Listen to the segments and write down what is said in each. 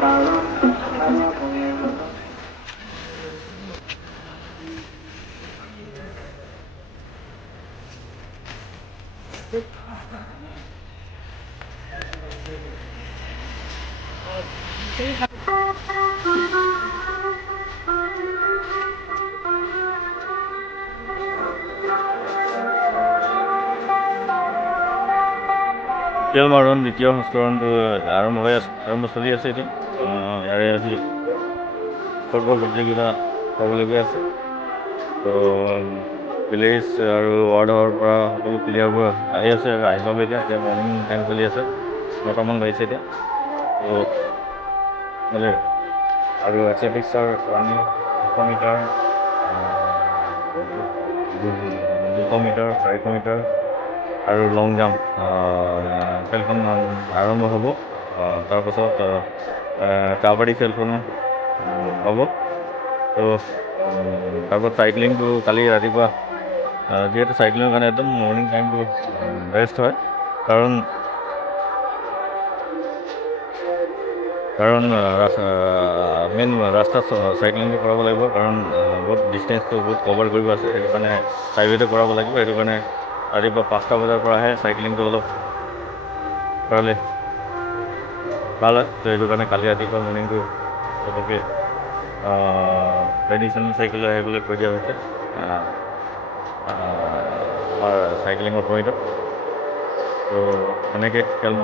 খেল মাৰণ দ্বিতীয় সংস্কৰণটো আৰম্ভ চলি আছে এতিয়া। ইয়াৰে আজি ফুটবল প্ৰতিযোগিতা হ'বলগীয়া আছে। তো ভিলেজ আৰু ৱাৰ্ডৰ পৰা সকলো প্লেয়াৰবোৰ আহি আছে, আহি পাব এতিয়া মৰ্ণিং টাইম চলি আছে, 9টামান বাজিছে এতিয়া। তো আৰু এথলেটিক্সৰ ৰানিং 100 মিটাৰ, 200 মিটাৰ, 400 মিটাৰ আৰু লং জাম্প খেলখন আৰম্ভ হ'ব। তাৰপাছত কাবাডী খেলখনো হ'ব। তো তাৰপাছত চাইক্লিংটো কালি ৰাতিপুৱা, যিহেতু চাইক্লিঙৰ কাৰণে একদম মৰ্ণিং টাইমটো বেষ্ট হয়, কাৰণ মেইন ৰাস্তাত চাইক্লিংটো কৰাব লাগিব, কাৰণ বহুত ডিষ্টেঞ্চটো বহুত কভাৰ কৰিব আছে, সেইটো কাৰণে হাইৱেতে কৰাব লাগিব। সেইটো কাৰণে ৰাতিপুৱা 5টা বজাৰ পৰাহে চাইক্লিংটো অলপ কৰালে ভাল হয়। তো সেইটো কাৰণে কালি ৰাতিপুৱা মৰ্ণিংটো চবকে ট্ৰেডিশ্যনেল চাইকেল আহিবলৈ কৈ দিয়া হৈছে আমাৰ চাইক্লিঙৰ পইণ্টত। তো সেনেকৈ খেল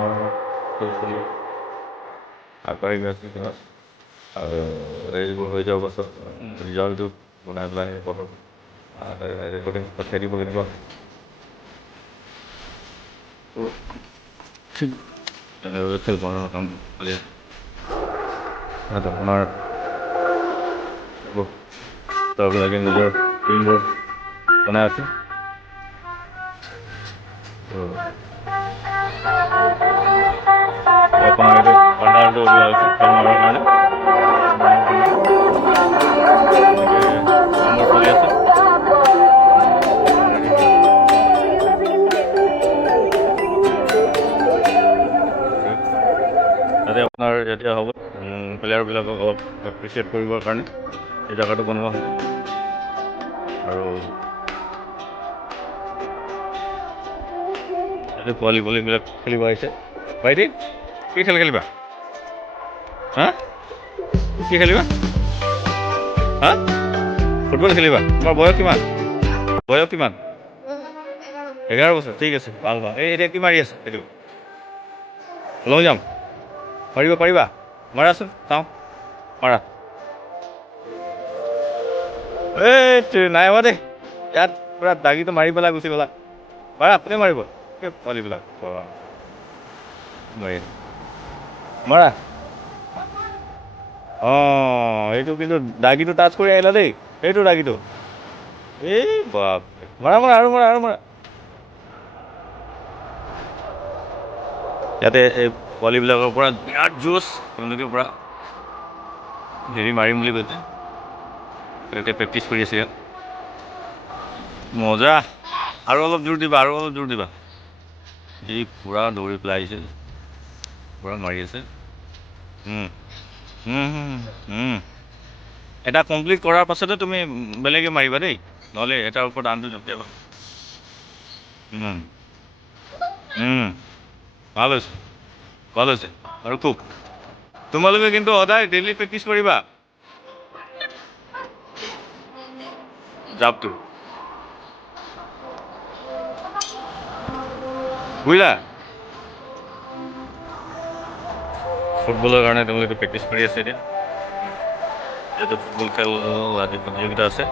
চলি আগবাঢ়ি গৈ আছোঁ আৰু এইবোৰ হৈ যোৱাৰ পাছত ৰিজাল্টটো বনাই পেলাই পঠিয়াই দিব লাগিব। খেলখনৰ কাম চলি আছে। আপোনাৰ চববিলাকে নিজৰ টিমবোৰ বনাই আছে। আপোনাৰ এইটো পাৰ্টনাৰটো উলিওৱা হৈছে খেল মৰাৰ কাৰণে। কামবোৰ চলি আছে। তাতে আপোনাৰ এতিয়া হ'ব প্লেয়াৰবিলাকক অলপ এপ্ৰিচিয়েট কৰিবৰ কাৰণে এই জেগাটো বনোৱা হয়। আৰু ইয়াতে পোৱালিবিলাক খেলিব আহিছে। ভাইটি, কি খেল খেলিবা? হা, কি খেলিবা? হা, ফুটবল খেলিবা? তোমাৰ বয়স কিমান? 11 বছৰ। ঠিক আছে, ভাল। এতিয়া কি মাৰি আছে? এইটো লং জাম্প পাৰিবা? মাৰাচোন চাওঁ, মাৰা। নাই হোৱা দেই, ইয়াত পুৰা দাগিটো মাৰি পেলাই গুচি গ'লা। মাৰা, আপুনি মাৰিব পোৱালিবিলাক মাৰা। এইটো কিন্তু দাগিটো টাচ কৰি আহিলা দেই, সেইটো দাগিটো। এই বাপ, মাৰা আৰু মাৰা। ইয়াতে এই পোৱালিবিলাকৰ পৰা বিৰাট জোচ, তেওঁলোকে পৰা মাৰিম বুলি কৈছে। এতিয়া প্ৰেক্টিচ কৰি আছে ইয়াত। মজা, আৰু অলপ জোৰ দিবা। এই পূৰা দৌৰি পেলাই আহিছে, পূৰা মাৰি আছে। এটা কমপ্লিট কৰাৰ পাছতে তুমি বেলেগে মাৰিবা দেই, নহ'লে এটাৰ ওপৰত আনটো জঁপিয়াবা। ভাল হৈছে আৰু খুব। তোমালোকে কিন্তু সদায় ডেইলি প্ৰেক্টিচ কৰিবা জাপটো, বুজিলা? ফুটবলৰ কাৰণে তেওঁলোকে প্ৰেক্টিচ কৰি আছে এতিয়া। যিহেতু ফুটবল খেল আজি প্ৰতিযোগিতা আছে,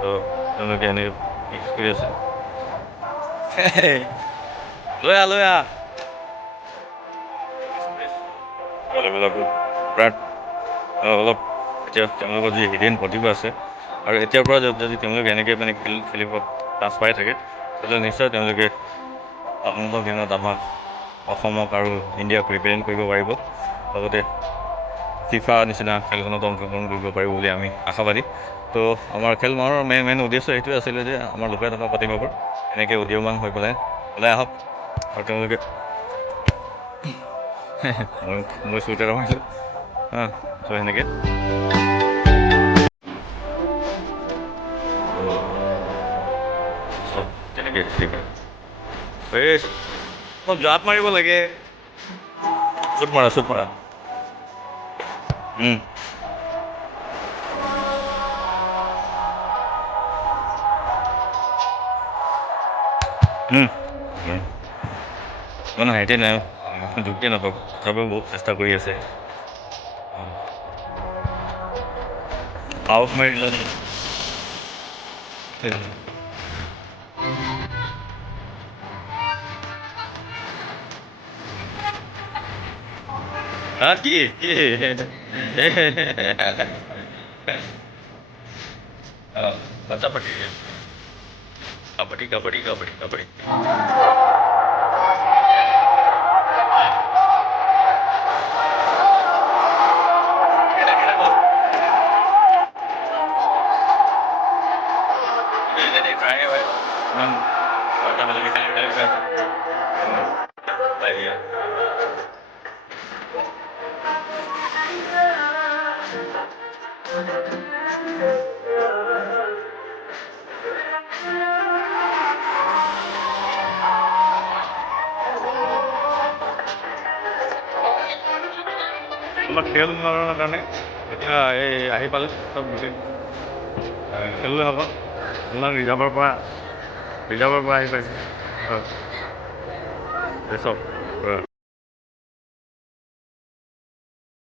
তো তেওঁলোকে এনেকৈ প্ৰেক্টিচ কৰি আছে। লৈ আহ। অলপ এতিয়া তেওঁলোকৰ যি হিডেন প্ৰতিভা আছে, আৰু এতিয়াৰ পৰা যদি তেওঁলোকে এনেকৈ খেলিব চান্স পাই থাকে, তেতিয়াহ'লে নিশ্চয় তেওঁলোকে উন্নত দিনত আমাক অসমক আৰু ইণ্ডিয়াক ৰিপ্ৰেজেণ্ট কৰিব পাৰিব, লগতে ফিফা নিচিনা খেলখনত অংশগ্ৰহণ কৰিব পাৰিব বুলি আমি আশাবাদী। তো আমাৰ খেল মৰাৰ মেইন উদ্দেশ্য সেইটোৱে আছিলে যে আমাৰ লুকাই থকা প্ৰতিভাবোৰ এনেকৈ উদীয়মান হৈ পেলাই ওলাই আহক, আৰু তেওঁলোকে মই চুইটাৰ মাৰিলোঁ চ' সেনেকৈ তেনেকৈ এই মই জাপ মাৰিব লাগে চুট মাৰা মানে হাইটে নাই ঢুকিয়ে নাপাব তথাপিও বহুত চেষ্টা কৰি আছে আউট মাৰিলে কি কাবাডী কাবাডী কাবাডী কাবাডী অলপ খেল নোৱাৰ কাৰণে এতিয়া এই আহি পালে চব গোটেই খেলুৱৈ হ'ব আপোনাৰ ৰিজাৰ্ভৰ পৰা আহি পাইছে হয় চব